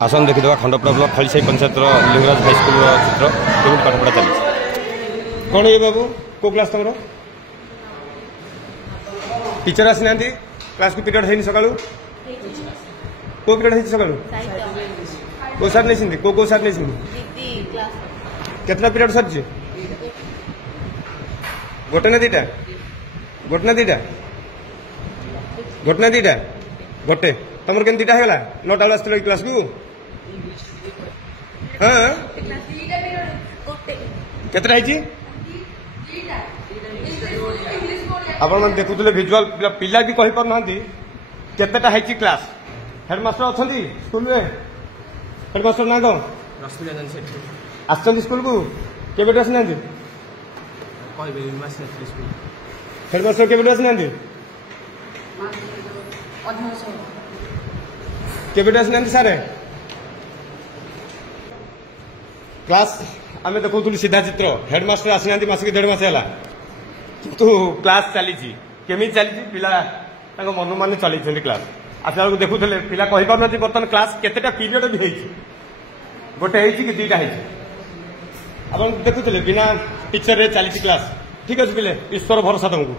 आसन देखीद खंडपड़ा block खलीसाई panchayat Lingaraj high school चित्र केमी पाठपढ़ा चली कौन ये बाबू को क्लास तुम टीचर आसी ना क्लास को पीरियड है सका को पीरियड है सका को सार नहीं को सार नहीं कितना पीरियड सर गोटे ना दीटा गोटे ना दीटा गोटे ना दीटा गोटे तुम के दीटा है 9टा बेला आस क्लास को हाँ केतटा है आप देखुले भिजुआल पिला भी कही पार केतेटा है क्लास हेडमास्टर अच्छा स्कूल में हेडमास्टर ना कौन आसचंदी स्कूल को केबेटू आसी ना हेडमास्टर केबेटू आसी ना केबेटू आसी ना सारे क्लास आम देखु सीधा चित्र हेडमास्टर आसी ना मास कि 1.5 मास है किंतु क्लास चली केमी चली पिला मन मान चलती क्लास आसला बेलू देखुले पिला कही पार बर्तमान क्लास केतेटा पीरियड भी है गोटे है कि 2टा है आप देखुले बिना टीचर रे चली क्लास ठीक अच्छे पिले ईश्वर भरोसा तुमको।